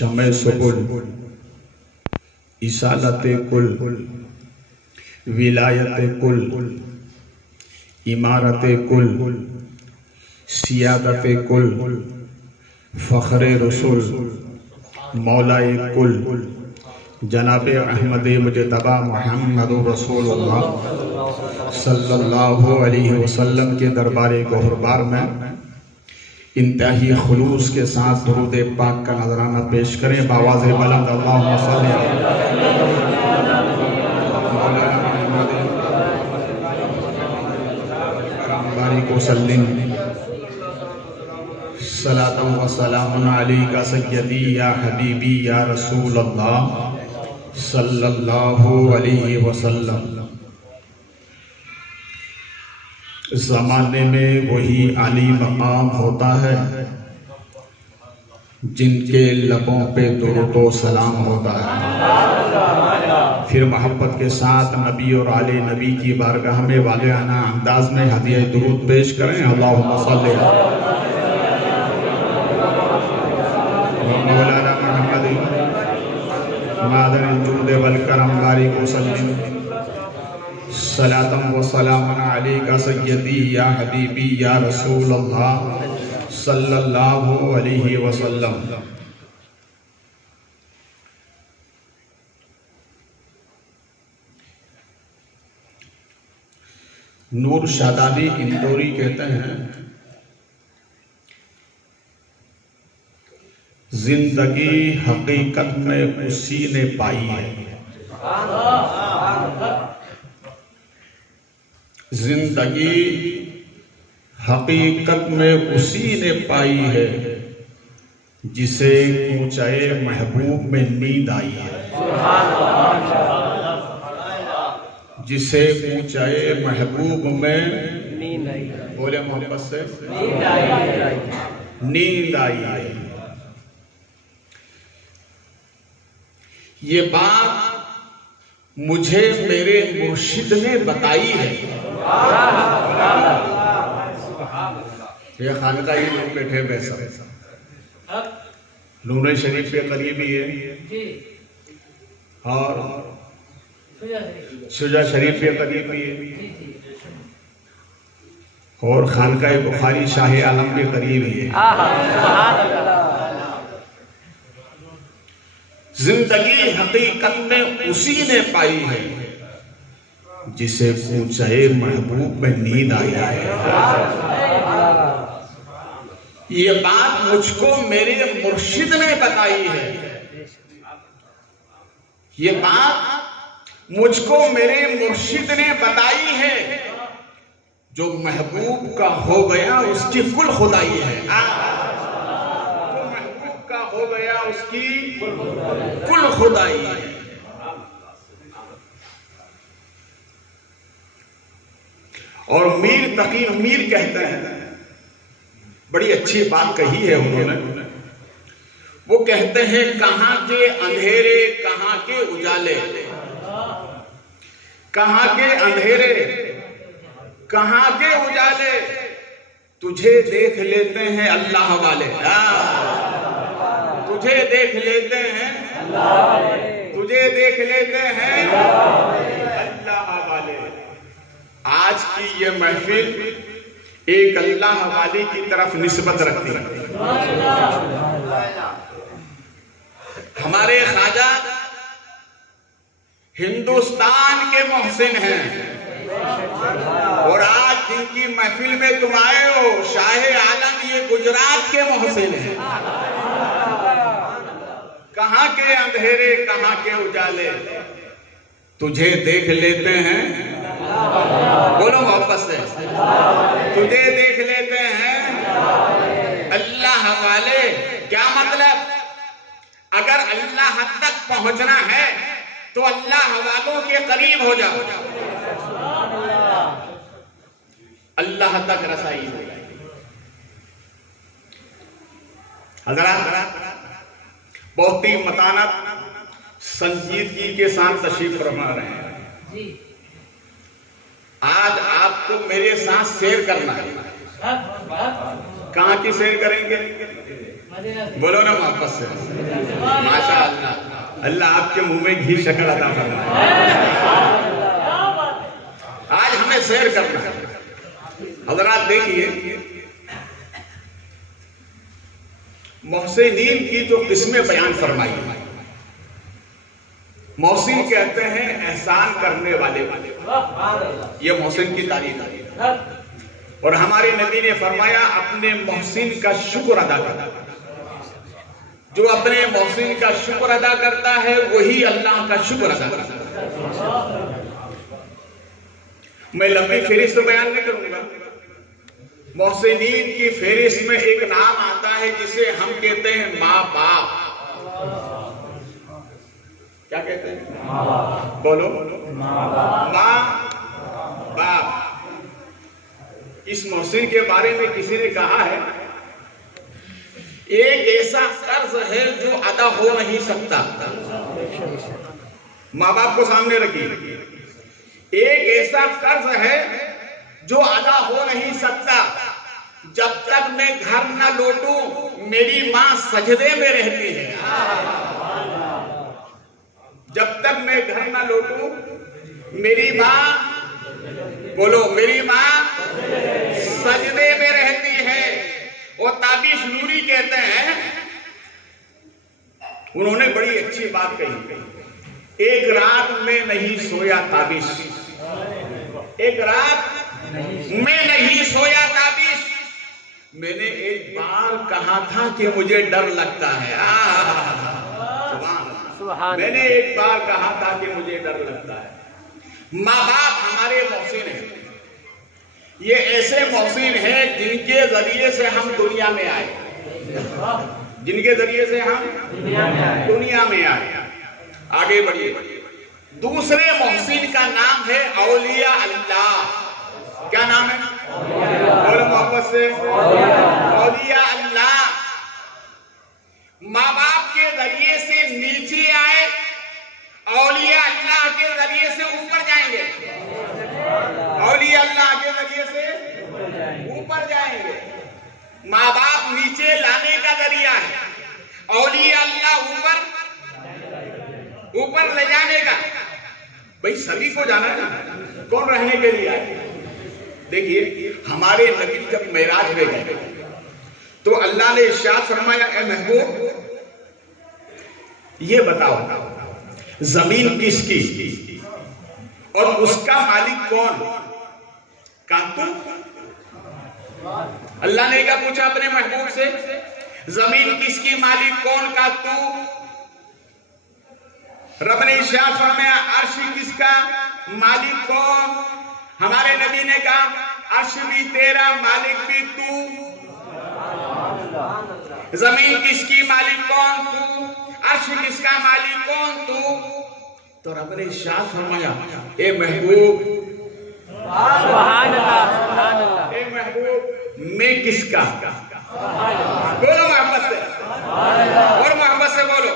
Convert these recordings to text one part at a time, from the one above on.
शमे सुकुल इसालत कुल विलायत कुल इमारत कुल सियादत कुल फ़ख्र रसूल मौलाए कुल जनाब अहमद मुजतबा मुहम्मद रसूलुल्लाह सल्लल्लाहु अलैहि वसल्लम के दरबार गोहरबार में इंतही खुलूस के साथ दुरूद पाक का नजराना पेश करें। बावाज़ बुलंद अल्लाहुम्मा सल्ली बारिक वसल्लिम सलातन व सलामुन अलैका सय्यदी या हबीबी या रसूल अल्लाह सल्लल्लाहु अलैहि वसल्लम। ज़माने में वही आली मकाम होता है जिनके लबों पे दुरूद व सलाम होता है। फिर मोहब्बत के साथ नबी और आले नबी की बारगाह में वालियाना अंदाज में हदिया दुरूद पेश करें। अल्लाहुम्मा सल्ली मौलाना मुहम्मद मादन जूद वल करम बारिक वसल्लिम सलातम व सलामन अलैका सय्यदी या हबीबी या रसूल अल्लाह सल्लल्लाहु अलैहि वसल्लम। नूर शादानी इंदौरी कहते हैं, जिंदगी हकीकत में उसी ने पाई है, जिंदगी हकीकत में उसी ने पाई है जिसे ऊंचाए महबूब में नींद आई है, जिसे ऊंचाए महबूब में नींद आई, बोले मोहब्बत से नींद आई है। ये बात मुझे मेरे मुर्शिद ने बताई है। ये खानका ही लोग बैठे वैसा नूरे शरीफ के करीब ही है और शुजा शरीफ के करीब भी है और खानका बुखारी शाह आलम के करीब ही है। जिंदगी हकीकत में उसी ने पाई है जिसे ऊंचाए महबूब में नींद आई है। ये बात मुझको मेरे मुर्शिद ने बताई है, ये बात मुझको मेरे मुर्शिद ने बताई है। जो महबूब का हो गया उसकी कुल खुदाई है, जो महबूब का हो गया उसकी कुल खुदाई है। और मीर तकी मीर कहते हैं, बड़ी अच्छी बात कही है उन्होंने। वो कहते हैं कहां के अंधेरे कहां के उजाले, कहां के अंधेरे कहां के उजाले, तुझे देख लेते हैं अल्लाह वाले, तुझे देख लेते हैं, तुझे देख लेते हैं अल्लाह वाले। आज की ये महफिल एक अल्लाह वाली की तरफ निस्बत रखती है। हमारे ख्वाजा हिंदुस्तान के मोहसिन हैं और आज जिनकी महफिल में तुम आए हो शाह आलम ये गुजरात के मोहसिन हैं। कहां के अंधेरे कहां के उजाले, तुझे देख लेते हैं, बोलो मोहब्बत से, तुझे देख लेते हैं अल्लाह वाले। क्या मतलब? अगर अल्लाह तक पहुंचना है तो अल्लाह वालों के करीब हो जाओ, अल्लाह तक रसाई हो जाएगी। हज़रात बहुत ही मतानत संजीदगी के साथ तशरीफ फरमा रहे हैं। आज आपको मेरे साथ शेयर करना है। कहां की शेयर करेंगे? बोलो ना वापस से। माशाअल्लाह, अल्लाह आपके मुंह में घी शक्कर अता फरमाए। आज हमें सैर करना है। हज़रात देखिए, मोहसिनीन की जो किस्में बयान फरमाई। मोहसिन कहते हैं एहसान करने वाले। ये मोहसिन की तारीफ है। और हमारे नबी ने फरमाया अपने मोहसिन का शुक्र अदा करना। जो अपने मोहसिन का शुक्र अदा करता है वही अल्लाह का शुक्र अदा करता है। मैं लंबी फेरिस्त बयान नहीं करूंगा। मोहसिनीन की फेरिस्त में एक नाम आता है जिसे हम कहते हैं माँ बाप। क्या कहते हैं? बोलो, माँ बाप। इस मोहसिन के बारे में किसी ने कहा है एक ऐसा कर्ज है जो अदा हो नहीं सकता। माँ बाप को सामने रखिए। एक ऐसा कर्ज है जो अदा हो नहीं सकता। जब तक मैं घर न लौटूं मेरी माँ सजदे में रहती है। जब तक मैं घर न लौटूं मेरी माँ, बोलो, मेरी माँ सजदे में रहती है। वो ताबिश नूरी कहते हैं, उन्होंने बड़ी अच्छी बात कही। एक रात में नहीं सोया ताबिश, एक रात में नहीं सोया ताबिश। मैंने एक बार कहा था कि मुझे डर लगता है। मैंने एक बार कहा था कि मुझे डर लगता है। माँ बाप हमारे मोहसिन हैं। ये ऐसे मोहसिन हैं जिनके जरिए से हम दुनिया में आए, जिनके जरिए से हम दुनिया में आए। आगे बढ़िए। दूसरे मोहसिन का नाम है औलिया अल्लाह। क्या नाम है? बोलो मोहब्बत से। औलिया अल्लाह माँ बाप के जरिए से नीचे आए, औलिया अल्लाह के जरिए से ऊपर जाएंगे। औलिया अल्लाह के जरिए से ऊपर जाएंगे। माँ बाप नीचे लाने का जरिया है, औलिया अल्लाह ऊपर ले जाने का। भाई सभी को जाना है, कौन रहने के लिए आए? देखिए, हमारे नबी जब मेराज में गए तो अल्लाह ने इरशाद फरमाया, ए महबूब ये बताओ जमीन किसकी और उसका मालिक कौन? कहा तुम। अल्लाह ने क्या पूछा अपने महबूब से? जमीन किसकी, मालिक कौन? का तू। रब ने इरशाद फरमाया अर्श किसका, मालिक कौन? हमारे नबी ने कहा अर्श भी तेरा, मालिक भी तू। जमीन किसकी, मालिक कौन? तू। अर्श किसका, मालिक कौन? तू। तो रब ने इरशाद फरमाया, ए महबूब, सुभान अल्लाह, सुभान अल्लाह, ए महबूब मैं किसका? बोलो मोहब्बत से, और मोहब्बत से बोलो।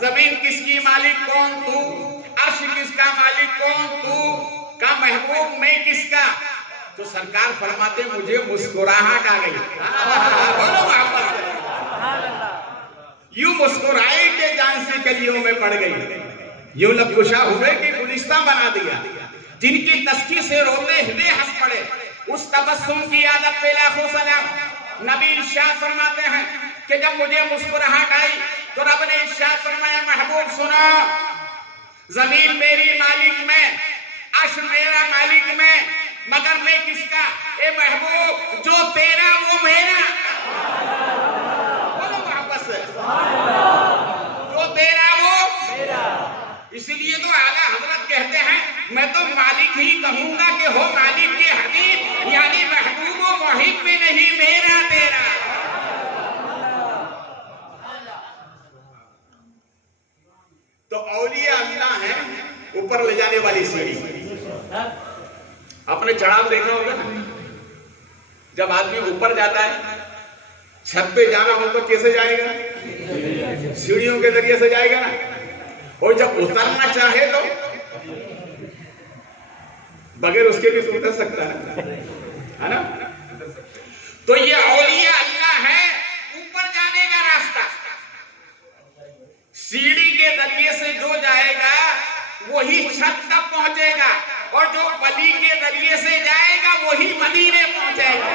जमीन किसकी, मालिक कौन? तू। अर्श किसका, मालिक कौन? तू। का महबूब मैं किसका? तो सरकार फरमाते मुझे मुस्कुराहट आ गई। बोलो मोहब्बत से। यूं मुस्कुराए के जान से कलियों में पड़ गई, यूं लबकुशा हुए कि गुलिस्तां बना दिया। जिनकी तस्की से रोते हुए हंस पड़े, उस तबस्सुम की आदत पे लाखों सलाम। नबी इरशाद फरमाते हैं कि जब मुझे मुस्कुराहट आई तो रब ने इरशाद फरमाया, महबूब सुनो, जमीन मेरी मालिक में, अर्श मेरा मालिक में, मगर मैं किसका? ए महबूब जो तेरा वो मेरा। बोलो मोहब्बत से, जो तेरा वो मेरा। इसलिए तो आला हजरत कहते हैं मैं तो मालिक ही कहूंगा कि हो मालिक के हबीब, यानी महबूब व मुहिब में नहीं, मेरा तेरा। तो औलिया अल्लाह है ऊपर ले जाने वाली सीढ़ी। आपने चढ़ाव देखा होगा ना, जब आदमी ऊपर जाता है, छत पे जाना हो तो कैसे जाएगा? सीढ़ियों के जरिए से जाएगा ना। और जब उतरना चाहे तो बगैर उसके भी उतर सकता है ना। तो ये औलिया अल्लाह है तरफ जाने का रास्ता, सीढ़ी के जरिए से जो जाएगा वही छत तक पहुंचेगा, और जो गली के जरिए से जाएगा वही मदीने पहुंचेगा,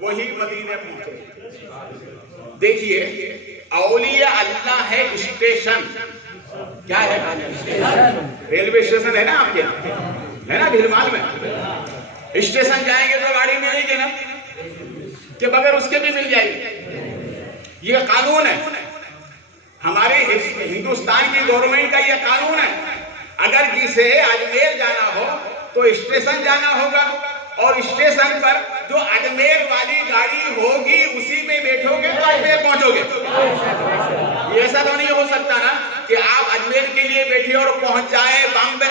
वही मदीने पहुंचेगा। देखिए, औलिया अल्लाह है स्टेशन। क्या है? रेलवे स्टेशन है ना आपके यहाँ, है ना भीलमाल में? स्टेशन जाएंगे तो गाड़ी मिलेगी ना, कि बगैर उसके भी मिल जाएगी? ये कानून है हमारे हिंदुस्तान की गवर्नमेंट का, ये कानून है। अगर जिसे अजमेर जाना हो तो स्टेशन जाना होगा, और स्टेशन पर जो अजमेर वाली गाड़ी होगी उसी में बैठोगे तो अजमेर पहुंचोगे। ये ऐसा तो नहीं हो सकता ना कि आप अजमेर के लिए बैठे और पहुंच जाए बॉम्बे,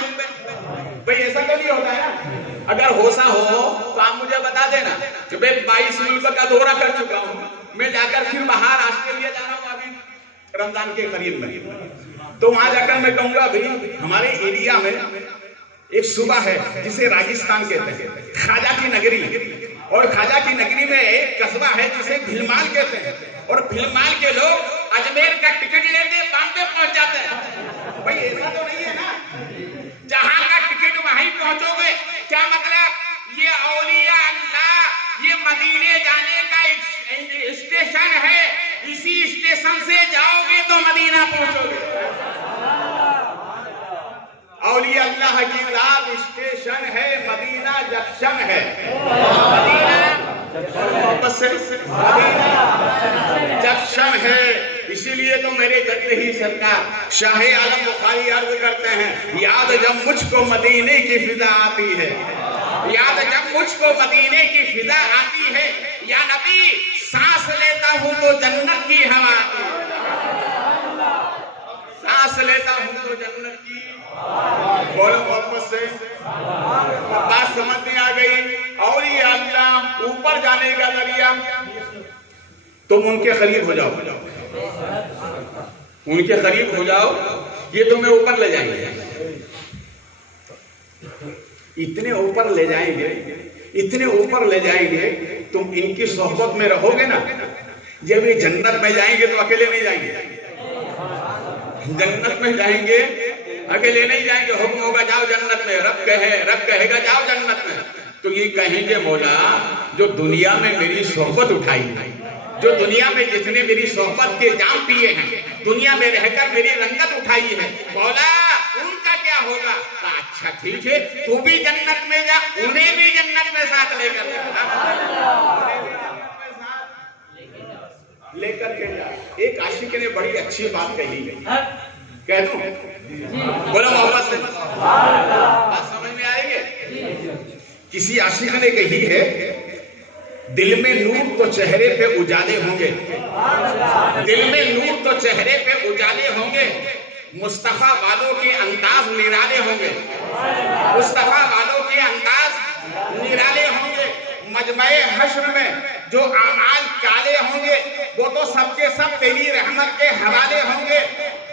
भाई ऐसा तो नहीं होता है ना। अगर होसा हो तो आप मुझे बता देना कि भाई 22 मुल्क का दौरा कर चुका हूं, मैं जाकर फिर महाराष्ट्र के लिए जा रहा हूं अभी रमजान के करीब में, तो वहां जाकर मैं कहूंगा भाई हमारे एरिया में एक सूबा है जिसे राजस्थान कहते हैं, ख्वाजा की नगरी, और ख्वाजा की नगरी में एक कस्बा है जिसे भीलमाल कहते हैं, और भीलमाल के लोग अजमेर का टिकट लेते बॉम्बे पहुंच जाते हैं। भाई ऐसा तो नहीं है ना, जहां का टिकट वहीं पहुंचोगे। क्या मतलब? ये औलिया अल्लाह, ये मदीने जाने का स्टेशन है, इसी स्टेशन से जाओगे तो मदीना पहुंचोगे। औलिया अल्लाह की जात स्टेशन है, मदीना जंक्शन है। मदीना जंक्शन है, इसीलिए तो मेरे जगह ही सरकार शाह आलम बुखारी अर्ज करते हैं, याद जब मुझको मदीने की फिजा आती है, याद जब मुझको मदीने की फिजा आती है, या नबी सांस लेता हूं तो जन्नत की हवा आती है, सांस लेता हूं तो जन्नत की। बोलो मोहब्बत से, बात समझ में आ गई? और ये अल्लाह ऊपर जाने का जरिया, तुम उनके करीब हो जाओ, उनके करीब हो जाओ, ये तुम्हें ऊपर ले जाएंगे, इतने ऊपर ले जाएंगे, इतने ऊपर ले जाएंगे। तुम इनकी सोहबत में रहोगे ना, जब ये जन्नत में जाएंगे तो अकेले नहीं जाएंगे, जन्नत में जाएंगे अकेले नहीं जाएंगे। हुक्म होगा जाओ जन्नत में, रब कहेगा जाओ जन्नत में, तो ये कहेंगे मौला जो दुनिया में मेरी सोहबत उठाई, जो दुनिया में जिसने मेरी सोहबत के जाम पिए हैं, दुनिया में रहकर मेरी रंगत उठाई है, मौला उनका क्या होगा? अच्छा ठीक है, तू भी जन्नत में जा, उन्हें भी जन्नत में साथ लेकर के जा। एक आशिक ने बड़ी अच्छी बात कही, कह दूं? बोलो मोहब्बत से, बात समझ में आएगी? किसी आशिक ने कही है, दिल में नूर तो चेहरे पे उजाले होंगे, दिल में नूर तो चेहरे पे उजाले होंगे, मुस्तफा वालों के अंदाज निराले होंगे, मुस्तफा वालों के अंदाज निराले होंगे। मजमे हश्र में जो आमाल काले होंगे वो तो सबके सब तेरी रहमत के हवाले होंगे।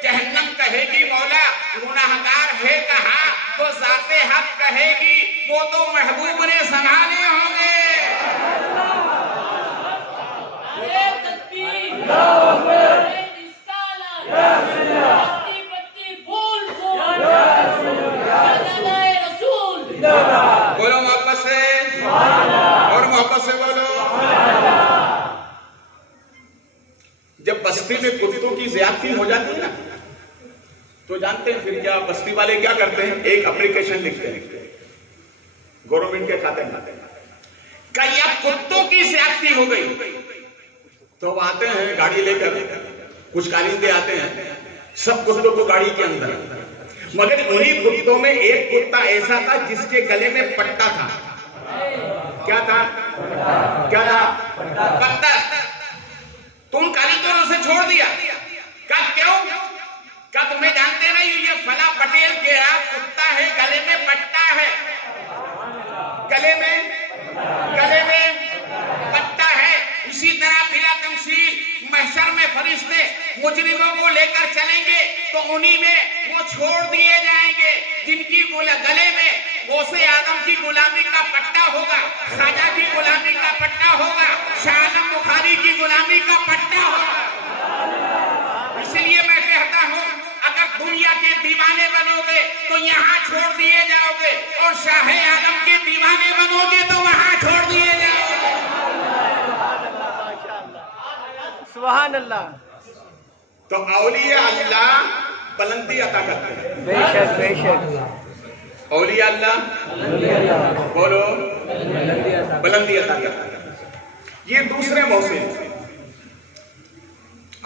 जहन्नम कहेगी मौला गुनाहगार है कहाँ, तो जाते हक कहेगी वो तो महबूब ने संभाले होंगे। बोलो मोहब्बत से, और मोहब्बत से बोलो। जब बस्ती में कुत्तों की ज्यादती हो जाती है ना, तो जानते हैं फिर क्या बस्ती वाले क्या करते हैं? एक एप्लीकेशन लिखते हैं गवर्नमेंट के खाते में, कहीं अब कुत्तों की ज्यादती हो गई तो आते हैं गाड़ी लेकर, कुछ कारिंदे आते हैं, सब कुत्तों को गाड़ी के अंदर, मगर उन्हीं कुत्तों में एक कुत्ता ऐसा था जिसके गले में पट्टा था। क्या था? क्या था? पट्टा। तो उन कारिंदों ने उसे छोड़ दिया। कब? क्यों? कब? तुम्हें जानते नहीं ये फला पटेल के यहाँ कुत्ता है, गले में पट्टा है, गले में पट्टा है। इसी तरह बिला तमसील महशर में फरिश्ते मुजरिमों को लेकर चलेंगे तो उन्हीं में वो छोड़ दिए जाएंगे जिनकी गले में गौसे आदम की गुलामी का पट्टा होगा, खाजा की गुलामी का पट्टा होगा, शाह आलम बुखारी की गुलामी का पट्टा होगा। इसलिए मैं कहता हूं, अगर दुनिया के दीवाने बनोगे तो यहां छोड़ दिए जाओगे, और शाह आलम के दीवाने बनोगे तो वहां छोड़ दिए जाओगे। सुभान अल्लाह। तो औलिया अल्लाह बुलंदी अता करते हैं। बेशक बेशक। औलिया अल्लाह बोलो बुलंदी अता करते हैं। ये दूसरे मोहसिन।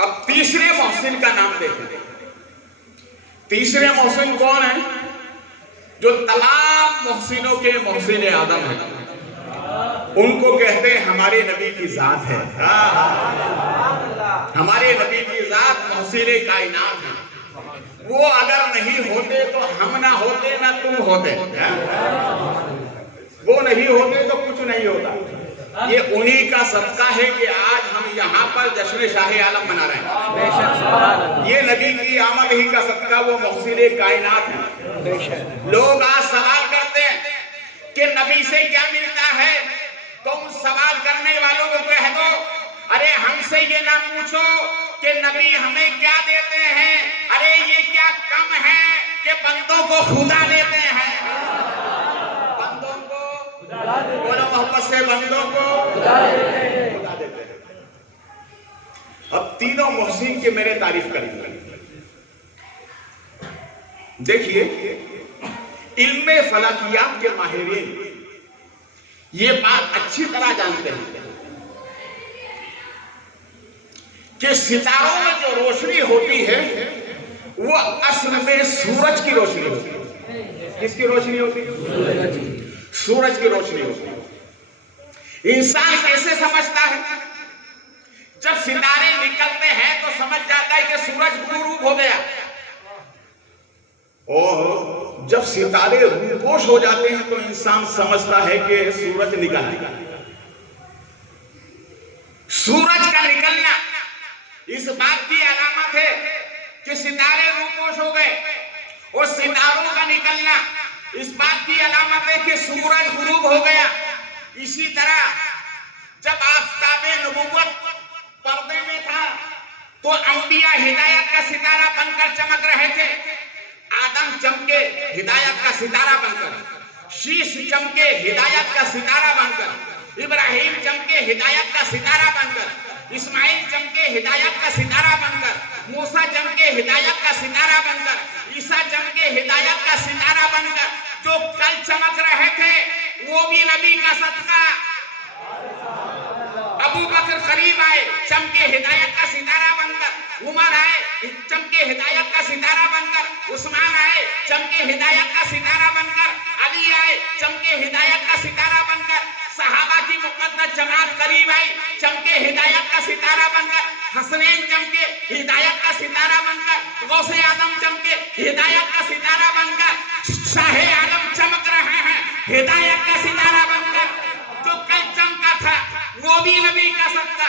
अब तीसरे मोहसिन का नाम देखें। तीसरे मोहसिन कौन है? जो तमाम मोहसिनों के मोहसिन आदम है, उनको कहते हैं हमारे नबी की जात है। हमारे नबी की जात मोहसिन कायनात है। वो अगर नहीं होते तो हम ना होते, ना तुम होते। वो नहीं होते तो कुछ नहीं होता। ये उन्हीं का सदका है कि आज हम यहाँ पर जश्न शाह आलम मना रहे हैं। ये नबी की आमद ही का सदका, वो मोहसिन कायनात है। लोग आज सवाल करते हैं कि नबी से क्या मिलता है, तो उन सवाल करने वालों को कह दो, अरे हमसे ये ना पूछो कि नबी हमें क्या देते हैं, अरे ये क्या कम है कि बंदों को खुदा देते हैं। बंदों को बोलो मोहब्बत से, बंदों को खुदा देते हैं। अब तीनों मोहसिन की मेरे तारीफ करेंगे। देखिए, इल्मे फलकियात के माहिरीन ये बात अच्छी तरह जानते हैं कि सितारों में जो रोशनी होती है वो असल में सूरज की रोशनी होती है। किसकी रोशनी होती है? सूरज की रोशनी होती है। इंसान कैसे समझता है? जब सितारे निकलते हैं तो समझ जाता है कि सूरज गुरूब हो गया, और जब सितारे रूपोश हो जाते हैं तो इंसान समझता है कि सूरज निकल गया। सूरज का निकलना इस बात की अलामत है कि सितारे रूपोश हो गए, और सितारों का निकलना इस बात की अलामत है कि सूरज गुरूब हो गया। इसी तरह जब आफ़ताबे नबुव्वत पर्दे में था तो अंबिया हिदायत का सितारा बनकर चमक रहे थे। आदम चमके हिदायत का सितारा बनकर, शीश चमके हिदायत का सितारा बनकर, इब्राहिम चमके हिदायत का सितारा बनकर, इस्माइल चमके हिदायत का सितारा बनकर, मूसा चमके हिदायत का सितारा बनकर, ईसा चमके हिदायत का सितारा बनकर। जो कल चमक रहे थे वो भी नबी का सदका। अबू बकर करीब आए, चमके हिदायत का सितारा बनकर। उमर आए, चमके हिदायत का सितारा बनकर। उस्मान आए, चमके हिदायत का सितारा बनकर। अली आए, चमके हिदायत का सितारा बनकर। सहाबा की मुकद्दस जमात करीब आई, चमके हिदायत का सितारा बनकर। हसनैन चमके हिदायत का सितारा बनकर। गौसे आदम चमके हिदायत का सितारा बनकर। शाह आलम चमक रहे हैं हिदायत का सितारा बनकर। जो कल चमका था वो भी नबी का सदका,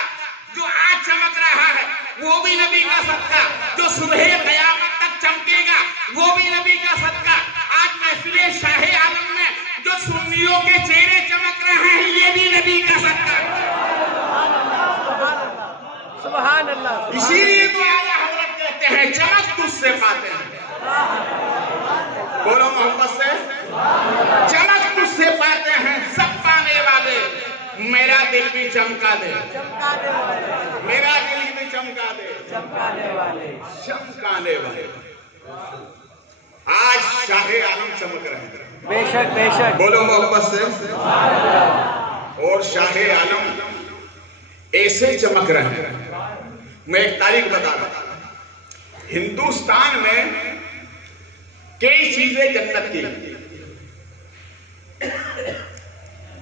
जो आज चमक रहा है वो भी नबी का सदका, जो सुबह क़यामत तक चमकेगा वो भी नबी का सदका। आज महफिले शाह आलम में जो सुन्नियों के चेहरे चमक रहे हैं ये भी नबी का सदका। सुभान अल्लाह। इसीलिए तो आला हज़रत कहते हैं चमक तुझसे पाते हैं। बोलो मोहब्बत से, चमक तुझसे पाते हैं सब पाने वाले। मेरा दिल भी चमका दे, मेरा दिल भी चमका दे, चमकाने वाले। आज शाह आलम चमक रहे हैं। बेशक बेशक। बोलो मोहब्बत से। और शाह आलम ऐसे चमक रहे हैं। मैं एक तारीख बता रहा हूं। हिंदुस्तान में कई चीजें जन्नत की,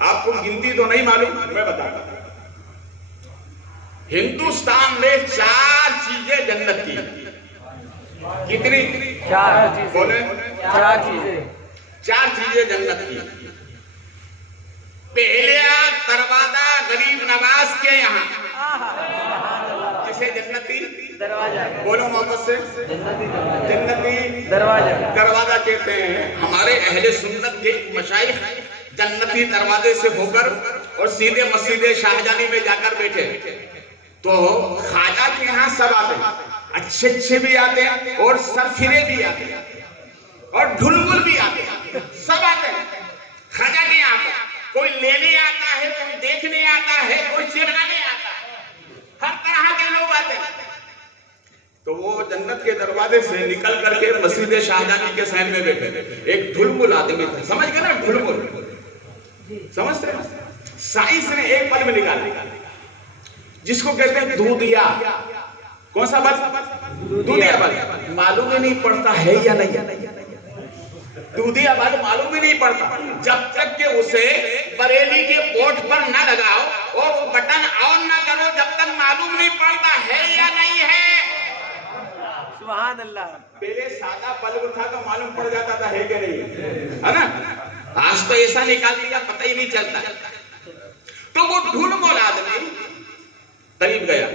आपको गिनती तो नहीं मालूम, मैं बताता हूं। हिंदुस्तान में 4 चीजें जन्नत की। कितनी? 4 चीजें। बोले 4 चीजें। 4 चीजें जन्नत की। पहला दरवाजा गरीब नवाज के यहाँ, जिसे जन्नती दरवाजा, बोलो मोहब्बत से, जन्नती दरवाजा, दरवाजा कहते हैं। हमारे अहले सुन्नत के मशाइख जन्नती दरवाजे से होकर और सीधे मस्जिद शाहजहानी में जाकर बैठे। तो ख्वाजा के यहाँ सब आते हैं, अच्छे अच्छे भी आते हैं और सरफिरे भी आते हैं और ढुलमुल भी आते हैं, सब आते हैं ख्वाजा के यहाँ पर। कोई लेने आता है, कोई देखने आता है, कोई चिढ़ाने आता है, हर तरह के लोग आते हैं। तो वो जन्नत के दरवाजे से निकल करके मस्जिद शाहजहानी के सहन में बैठे। एक ढुलमुल आदमी था, समझ गए ना, ढुलमुल समझते हैं? साइंस ने एक पल में निकाला जिसको कहते हैं दूधिया। कौन सा बल? दूधिया बल। मालूम ही नहीं पड़ता है या नहीं, दूधिया बल मालूम ही नहीं पड़ता जब तक कि उसे बरेली के पोर्ट पर ना लगाओ और वो बटन ऑन ना करो, जब तक मालूम नहीं पड़ता है या नहीं है। सुभान अल्लाह। पहले सादा बल्ब था तो मालूम पड़ जाता था है कि नहीं, है ना? आज तो ऐसा निकाल दिया पता ही नहीं चलता। तो वो ढुलमुल आदमी करीब गया,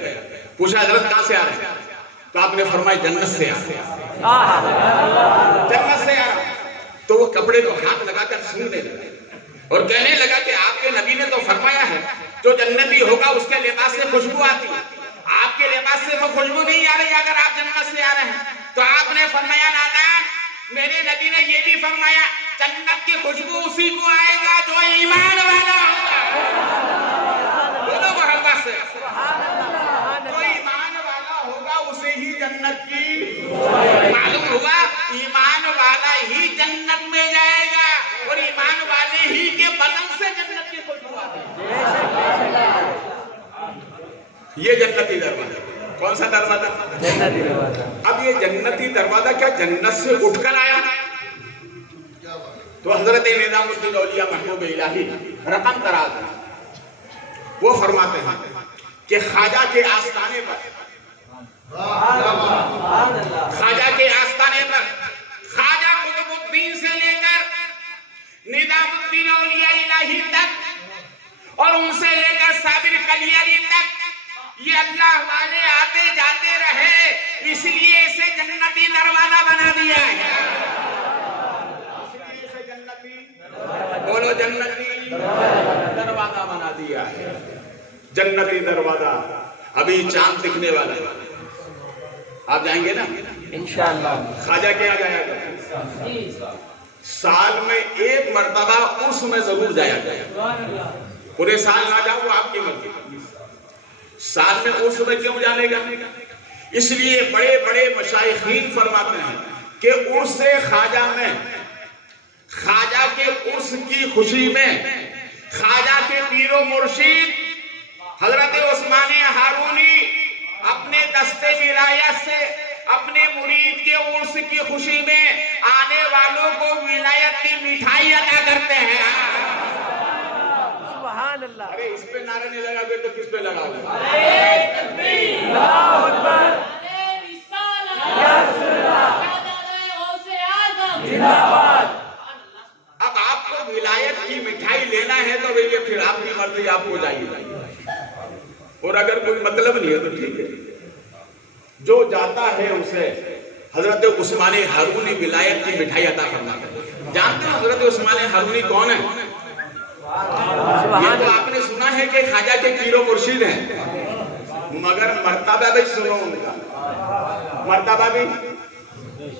पूछा हजरत कहां से आ रहे हैं? तो आपने फरमाया जन्नत से आ रहे हैं, जन्नत से आ रहे हैं। तो वो कपड़े को हाथ लगाकर सूंघने लगा और कहने लगा कि आपके नबी ने तो फरमाया है जो जन्नती होगा उसके लिबास से खुशबू आती है, आपके लिबास से वो खुशबू नहीं आ रही अगर आप जन्नत से आ रहे हैं। तो आपने फरमाया नादान, मेरे नबी ने ये भी फरमाया जन्नत की खुशबू उसी को आएगा जो ईमान वाला होगा। बोलो मोहब्बत से, जो ईमान वाला होगा उसे ही जन्नत की मालूम होगा। ईमान वाला ही जन्नत में जाएगा और ईमान वाले ही के बदन से जन्नत की खुशबू आती है। ये जन्नती दरवाजा। कौन सा दरवाजा? जन्नती दरवाजा। अब ये जन्नती दरवाजा क्या जन्नत से उठकर आया? तो हजरत निजामुद्दीन औलिया महबूब इलाही रकम तराज वो फरमाते हैं कि ख्वाजा के आस्थाने पर, ख्वाजा के आस्थाने पर ख्वाजा कुतुबुद्दीन से लेकर निजामुद्दीन औलिया इलाही तक और उनसे लेकर साबिर कलियारी तक ये अल्लाह वाले आते जाते रहे, इसलिए इसे जन्नती दरवाजा बना दिया है। बोलो जन्नती दरवाजा बना दिया है। जन्नती दरवाजा। अभी चांद दिखने वाला है, आप जाएंगे ना इंशाअल्लाह। ख्वाजा क्या जाएगा? साल में एक मर्तबा उर्स में जरूर जाया जाए। पूरे साल ना जाओ आपकी मर्जी, साल में उर्स में क्यों जाने का? इसलिए बड़े बड़े मशाइखीन फरमाते हैं कि उर्स ख्वाजा में, ख्वाजा के उर्स की खुशी में ख्वाजा के पीरो मुर्शिद हजरत उस्माने हारूनी अपने दस्ते विलायत से अपने मुरीद के उर्स की खुशी में आने वालों को विलायत की मिठाई अदा करते हैं। सुभान अल्लाह। अरे इस पे नारा नहीं लगाओगे तो किस पे लगाओगे? अब आपको विलायत की मिठाई लेना है तो भैया फिर आपकी मर्जी, आपको जाइए। और अगर कोई मतलब नहीं है तो ठीक है, जो जाता है उसे हजरत उस्माने हारूनी विलायत की मिठाई अता फरमाते हैं। जानते हो हजरत उस्माने हारूनी कौन है? ये तो आपने सुना है कि ख्वाजा के पीरो मुर्शिद हैं, मगर मर्तबा भी सुनो उनका, मर्तबा भी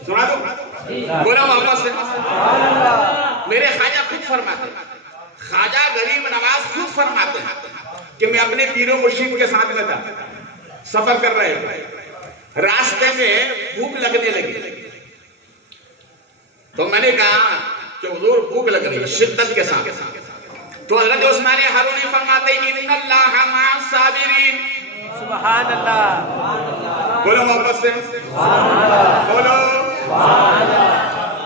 सुना दो। बोला मोहब्बत से। मेरे ख्वाजा खुद फरमाते हैं, ख्वाजा गरीब नवाज खुद फरमाते हैं कि मैं अपने पीरो मुर्शिद के साथ में था, सफर कर रहे थे, रास्ते में भूख लगने लगी तो मैंने कहा कि हुजूर भूख लग रही है शिद्दत के साथ। तो हज़रत उस्माने हारूनी फरमाते हैं इन्नल्लाह मअस साबिरीन। सुभान अल्लाह। बोलो मोहब्बत से, बोलो।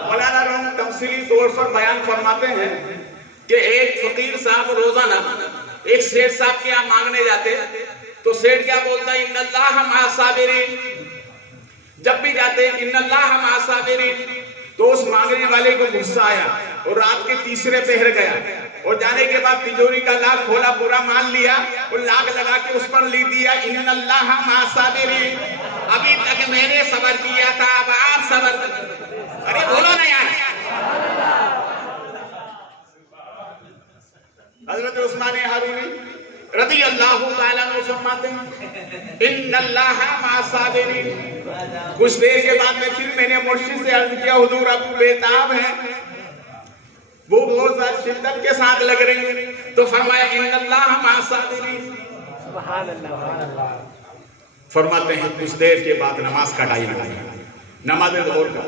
मौलाना रूम तमसीली तौर पर बयान फरमाते हैं कि एक फकीर साहब रोजाना एक सेठ साहब के यहाँ मांगने जाते तो सेठ क्या बोलता है? इन्नल्लाह मअस साबिरीन। जब भी जाते इन्नल्लाह मअस साबिरीन, तो उस मांगने वाले को गुस्सा आया और रात के तीसरे पहर गया और जाने के बाद तिजोरी का लाख खोला, पूरा माल लिया और लाख लगा के उस पर लिख दिया इन्नल्लाह मअस साबिरीन। मैंने सबर किया था, अब आप सबर करो। अरे बोलो ना यार। हजरत उस्मान हारूनी रज़ी अल्लाह ताला अन्हु फरमाते हैं इन्नल्लाह मा'अस-साबिरीन। कुछ देर के बाद में फिर मैंने मुर्शिद से अर्ज किया, हुजूर आप बेताब हैं, वो बहुत ज्यादा शिद्दत के साथ लग रही है। तो फरमाया इन्नल्लाह मा'अस-साबिरीन। सुभान अल्लाह। फरमाते हैं कुछ देर के बाद नमाज का टाइम आया, नमाज ज़ोहर का।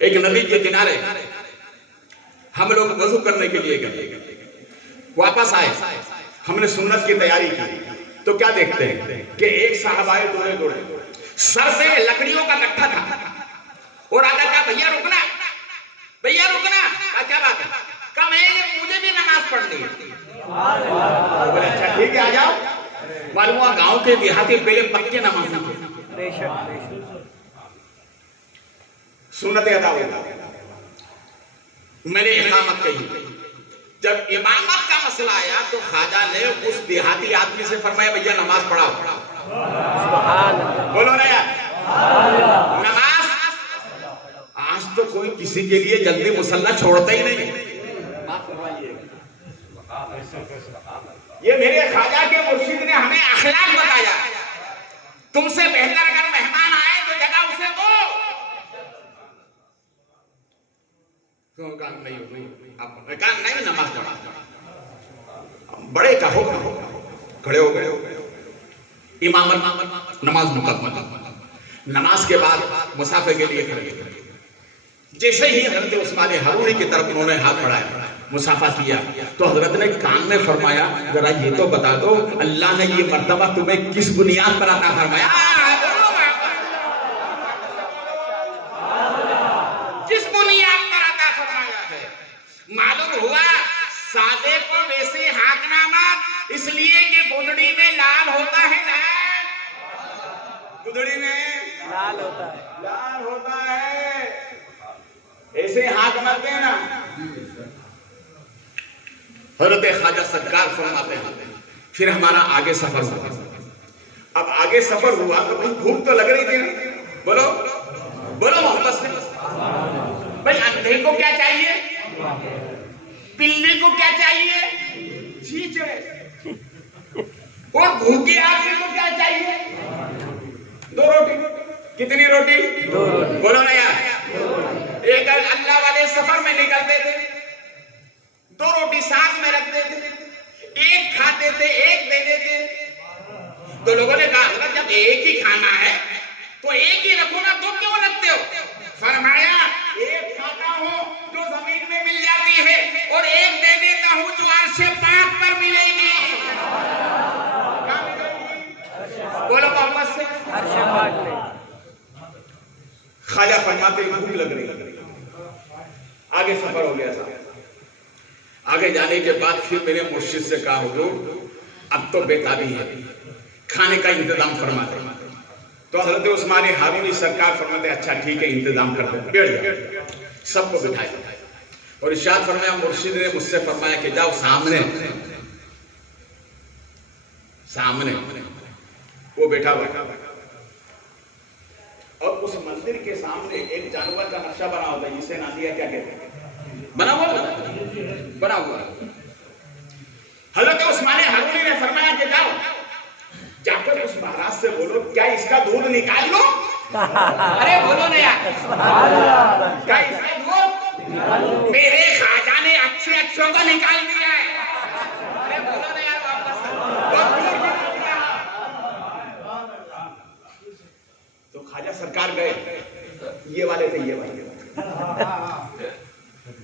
एक नदी के किनारे हम लोग वजू करने के लिए गए, वापस आए, हमने सुन्नत की तैयारी की, तो क्या देखते हैं कि एक साहबाए दौड़े दौड़े सर से लकड़ियों का गट्ठा था और आकर कहा भैया रुकना, भैया रुकना। क्या बात है? कहा मुझे भी नमाज पढ़नी है। बोले अच्छा ठीक है आ जाओ। मालूम हुआ गांव के देहाती पहले पक्के नमाजी थे, सुन्नत अदा हो। मैंने इमामत कही, जब इमामत का मसला आया तो ख्वाजा ने उस देहाती आदमी से फरमाया भैया नमाज पढ़ाओ। बोलो ना यार, नमाज। आज तो कोई किसी के लिए जल्दी मुसल्ला छोड़ता ही नहीं। ये मेरे ख्वाजा के मुर्शिद ने हमें अखलाक बताया, तुमसे बेहतर अगर मेहमान आए तो जगह उसे दो। नहीं नमाज पढ़ा, बड़े कहो खड़े हो गए, इमाम नमाज मुकम्मल। नमाज के बाद मुसाफिर के लिए खड़े। जैसे ही हजरत उस्मान हारूनी की तरफ उन्होंने हाथ बढ़ाया, मुसाफा किया, तो हजरत ने कान में फरमाया जरा ये तो बता दो अल्लाह ने ये मर्तबा तुम्हें किस बुनियाद पर अता फरमाया? किस बुनियाद पर अता फरमाया है? मालूम हुआ सादे को वैसे हाँकना मत, इसलिए कि गुदड़ी में लाल होता है ना, गुदड़ी में लाल होता है, लाल होता है, ऐसे हाथ मत देना। हज़रत ख्वाजा सरकार फरमाते हैं फिर हमारा आगे सफर हुआ। अब आगे सफर हुआ तो भाई भूख तो लग रही थी ना, बोलो बोलो मोहब्बत से। भाई अंधे को क्या चाहिए, पिल्ली को क्या चाहिए, चीचड़े। और भूखे आदमी को क्या चाहिए, 2 रोटी। कितनी रोटी? 2 रोटी। बोलो ना यार। एक अल्लाह वाले सफर में निकलते थे, 2 रोटी साथ में रखते थे, एक खाते थे एक दे देते। तो लोगों ने कहा अगर जब एक ही खाना है तो एक ही रखो ना, 2 क्यों रखते हो? फरमाया एक खाता हूं जो जमीन में मिल जाती है और एक दे देता हूं जो अर्श पाक पर मिलेगी। कहां मिलेगी? बोलो मोहम्मद से। अर्श पाक में। ख्वाजा फरमाते भूख लग रही, आगे सफर हो गया था। आगे जाने के बाद फिर मेरे मुर्शिद से कहा हुजूर अब तो बेताबी है, खाने का इंतजाम फरमा दे। तो हजरत उस्मान हारूनी सरकार फरमाते अच्छा ठीक है इंतजाम कर दो। बैठ जाओ, सबको बिठाया और इरशाद फरमाया, मुर्शिद ने मुझसे फरमाया कि जाओ सामने सामने वो बैठा हुआ और उस मंदिर के सामने एक जानवर का नक्शा बना होता है जिसे नादिया क्या कहते हैं, बना हुआ हजरत उस्मान हारूनी ने फरमाया कि जाओ जाकर उस महाराज से बोलो क्या इसका दूध निकाल लो। अरे बोलो ना यार, क्या इसका दूध? मेरे ख्वाजा ने अच्छे अच्छों को निकाल दिया है। अरे बोलो ना यार वापस। तो ख्वाजा सरकार गए, ये वाले थे, ये वाले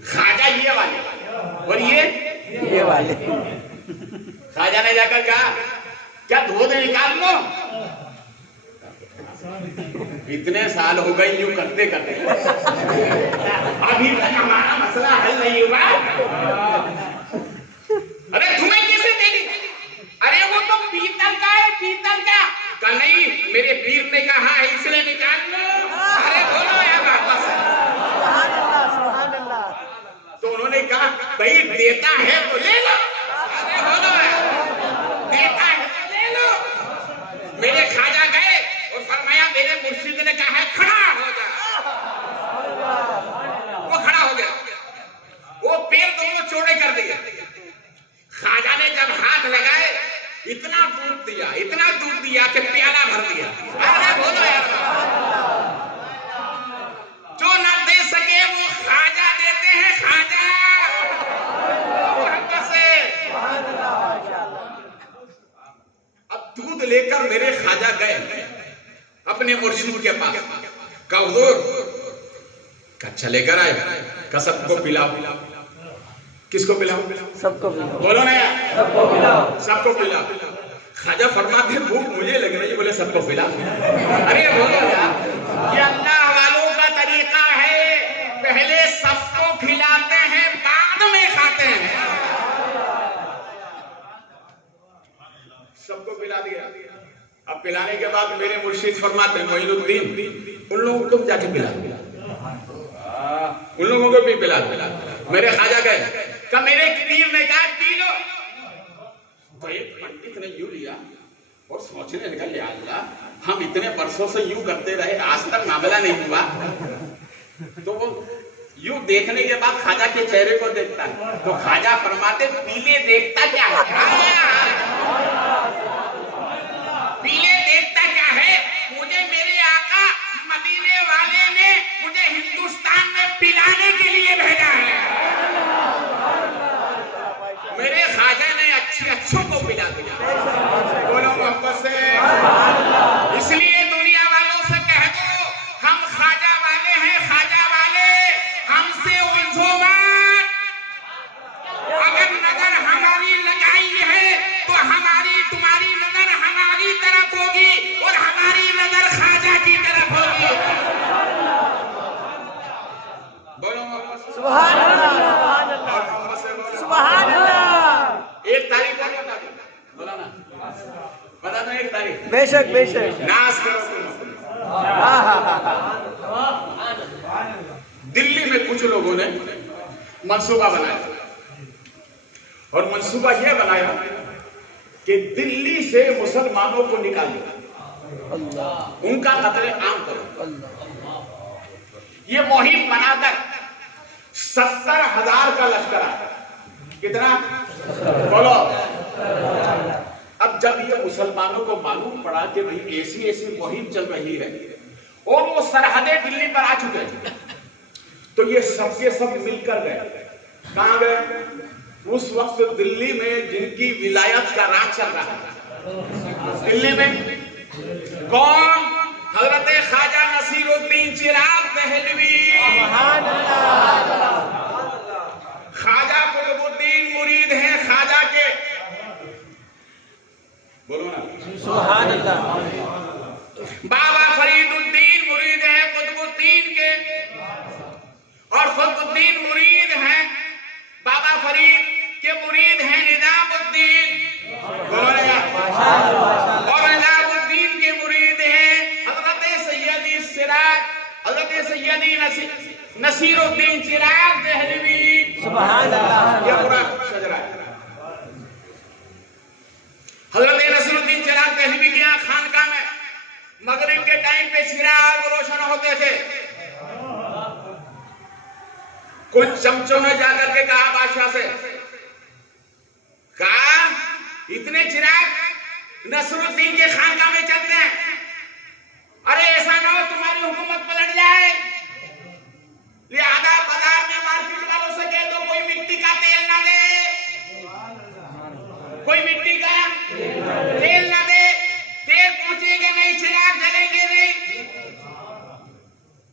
ख्वाजा ये वाले और ये वाले। ख्वाजा ने जाकर कहा क्या दूध निकाल लो? इतने साल हो गए यूं करते करते, अभी तक हमारा मसला हल नहीं हुआ। अरे तुम्हें किसे दे दी? अरे वो तो पीतल का है, पीतल का। नहीं मेरे पीर ने कहा है इसलिए निकाल लो। अरे बोलो यार वापस। तो उन्होंने कहा भाई देता है तो ले लो। अरे बोलो यार, देता है तो ले लो। मेरे ख्वाजा गए और फरमाया मेरे गए अपने मुर्शिद के पास, कहा हुजूर, कच्चा लेकर आए, का सबको पिलाओ। किसको पिलाओ? सबको पिलाओ। बोलो ना यार, सबको पिलाओ। सबको पिलाओ। खाजा फरमाते भूख मुझे लग रही है, बोले सबको पिलाओ। अरे बोलो यार, ये अल्लाह वालों का तरीका है, पहले सबको खिलाते हैं बाद में खाते हैं। सबको पिला दिया। अब पिलाने के बाद मेरे मुर्शिद फरमाते हैं मोइनुद्दीन, उन लोगों को तुम जाके पिला दो, उन लोगों को भी पिला दो। मेरे खाजा गए, का मेरे पीर ने कहा पी लो। तो एक पंडित ने यूं लिया और सोचने लगा, या अल्लाह, हम इतने वर्षों से यूं करते रहे, आज तक मामला नहीं हुआ। तो वो यूं देखने के बाद खाजा के चेहरे को देखता है, तो खाजा फरमाते पीले देखता क्या है, पीले देखता क्या है, मुझे मेरे आका मदीने वाले ने मुझे हिंदुस्तान में पिलाने के लिए भेजा है। मेरे खाजा ने अच्छों को पिला दिया। बोलो मोहब्बत से। इसलिए दुनिया वालों से कह दो, हम खाजा वाले हैं, खाजा वाले, हमसे उलझो मत। अगर नजर हमारी लगाई है तो हमारी तुम्हारी नजर हमारी तरफ होगी और हमारी नजर खाजा की तरफ होगी। बोलो मोहब्बत से। सुभान अल्लाह, सुभान अल्लाह। एक तारीख को बोला ना, पता ना एक तारीख। बेशक बेशक। नाश करो। दिल्ली में कुछ लोगों ने मंसूबा बनाया और मंसूबा यह बनाया कि दिल्ली से मुसलमानों को निकाल दो, उनका कत्ले आम करो। ये मुहिम बनाकर 70,000 का लश्कर आया। कितना? बोलो। अब जब ये मुसलमानों को मालूम पड़ा कि भाई ऐसी मुहिम चल रही है और वो सरहदें दिल्ली पर आ चुके हैं, तो ये सबके सब मिलकर गए। कहां गए? उस वक्त दिल्ली में जिनकी विलायत का राज चल रहा था, दिल्ली में कौन? हजरत ख्वाजा नसीरुद्दीन चिराग दहलवी। ख्वाजा कुतुबुद्दीन मुरीद हैं ख्वाजा के। बोलो ना, सुभान अल्लाह। बाबा फरीदुद्दीन मुरीद हैं कुतुबुद्दीन के, और कुतुबुद्दीन मुरीद हैं बाबा फरीद के मुरीद हैं निजामुद्दीन। बोलो ना, और निजामुद्दीन के मुरीद हैं हजरत सैयदी सिराज, हजरत सैयदी नसीरुद्दीन चिराग दहलवी। सुभान अल्लाह। ये पूरा सजरा है। हजरत नसीरुद्दीन चिराग दहलवी के यहाँ खानकाह में मगरिब के टाइम पे चिराग रोशन होते थे। कुछ चमचों ने जाकर के कहा बादशाह से, कहा इतने चिराग नसीरुद्दीन के खानकाह में चलते हैं, अरे ऐसा ना हो तुम्हारी हुकूमत पलट जाए, लिहाजा बाजार में मार्केट वालों से कह दो कोई मिट्टी का तेल ना दे, कोई मिट्टी का तेल ना दे, तेल पहुंचेगा नहीं, चिराग जलेंगे नहीं।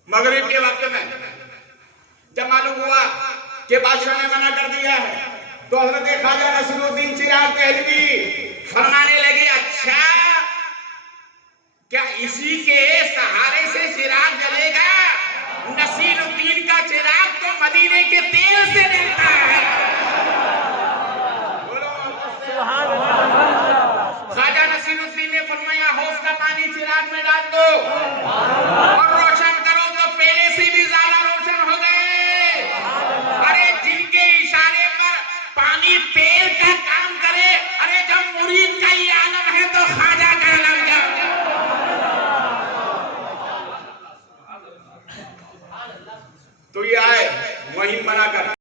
मगरिब के वक्त में जब मालूम हुआ कि बादशाह ने मना कर दिया है, तो हजरत ख्वाजा नसीरुद्दीन चिराग दहलवी फरमाने लगे, अच्छा क्या इसी के सहारे से चिराग जलेगा? नसीरुद्दीन का चिराग तो मदीने के तेल से जलता है। सुभान अल्लाह। ख्वाजा नसीरुद्दीन ने फरमाया, हौज का पानी चिराग में डाल दो और रोशन करो, तो पहले से भी ज्यादा रोशन हो गए। अरे जिनके इशारे पर पानी तेल का काम करे, अरे जब मुरीद का ये आलम है तो ख्वाजा का आलम क्या? तो ये आए मुहिम बनाकर